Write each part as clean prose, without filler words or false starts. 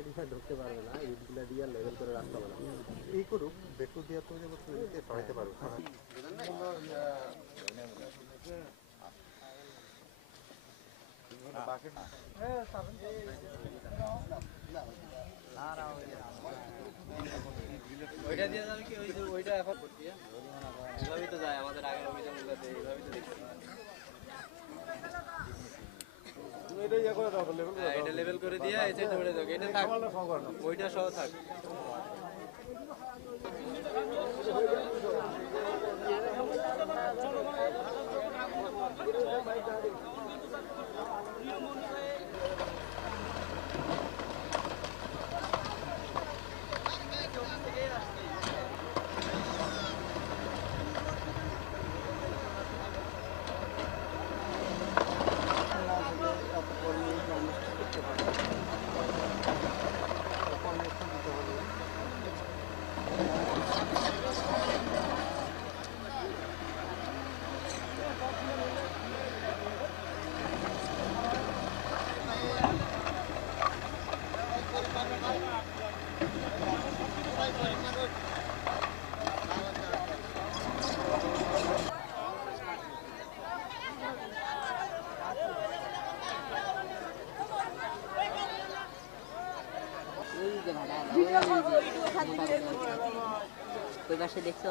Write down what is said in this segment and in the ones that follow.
এদিকে ঢুকতে পারবে না, ইটগুলা দিয়ে লেভেল করে রাস্তা বানাবে। এই করুক, বেকু দিয়ে তো যে সরাইতে পারবে। ওইটা দিয়ে যাবে কি, ওই যে ওইটা এখন এইভাবেই তো যায় আমাদের আগের অভিযানগুলোতে, এইভাবেই তো দেখতে এটা লেভেল করে দিয়ে এই সাইডে উঠে যাবে। এটা থাক, ওইটা সহ থাক। ওই পাশে দেখছো?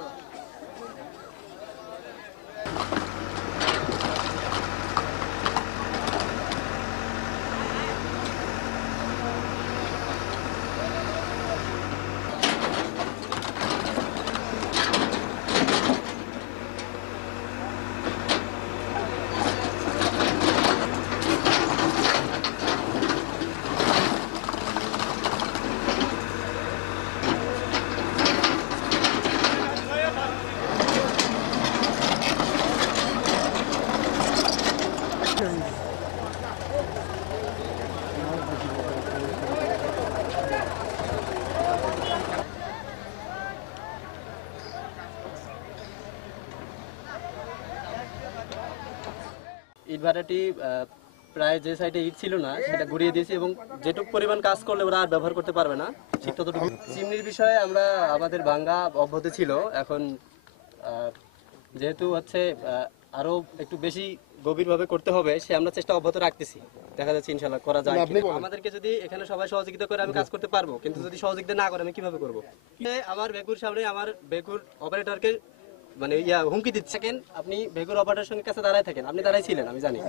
ইটভাটাটি প্রায় যে সাইডে ইট ছিল না সেটা ঘুরিয়ে দিয়েছি, এবং যেটুকু পরিমাণ কাজ করলে ওরা আর ব্যবহার করতে পারবে না ঠিক ততটুকু। চিমনির বিষয়ে আমরা আমাদের ভাঙ্গা অব্যাহত ছিল, এখন যেহেতু হচ্ছে আরো একটু বেশি গভীরভাবে করতে হবে, সে আমরা চেষ্টা অব্যাহত রাখতেছি। দেখা যাচ্ছে ইনশাল্লাহ করা যায়। আমাদেরকে যদি এখানে সবাই সহযোগিতা করে আমি কাজ করতে পারবো, কিন্তু যদি সহযোগিতা না করে আমি কিভাবে করবো? আমার বেকুর সামনে আমার বেকুর অপারেটরকে মানে হুমকি দিচ্ছেন, আপনি বেগুর অপারেটরের সঙ্গে কাছে দাঁড়ায় থাকেন। আপনি দাঁড়াই ছিলেন, আমি জানি,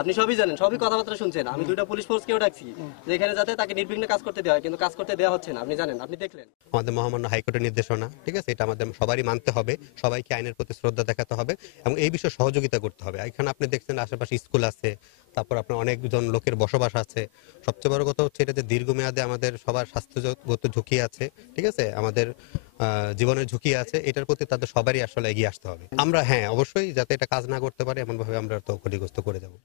আপনি সবই জানেন, সবই কথাবার্তা শুনছেন। আমি দুইটা পুলিশ ফোর্সকেও ডাকছি যেখানে যাতে তাকে নির্বিঘ্নে কাজ করতে দেওয়া হয়, কিন্তু কাজ করতে দেওয়া হচ্ছে না। আপনি জানেন, আপনি দেখলেন। আমাদের মহামান্য হাইকোর্টের নির্দেশনা, ঠিক আছে, এটা আমাদের সবারই মানতে হবে, সবাইকে আইনের প্রতি শ্রদ্ধা দেখাতে হবে এবং এই বিষয়ে সহযোগিতা করতে হবে। এখানে আপনি দেখছেন আশেপাশে স্কুল আছে, তারপর আপনার অনেকজন লোকের বসবাস আছে। সবচেয়ে বড় কথা হচ্ছে এটা যে দীর্ঘমেয়াদে আমাদের সবার স্বাস্থ্যগত ঝুঁকি আছে, ঠিক আছে, আমাদের জীবনের ঝুঁকি আছে, এটার প্রতি তাদের সবারই আসলে এগিয়ে আসতে হবে। আমরা অবশ্যই যাতে এটা কাজ না করতে পারে এমন ভাবে আমরা তো ক্ষতিগ্রস্ত করে দেবো।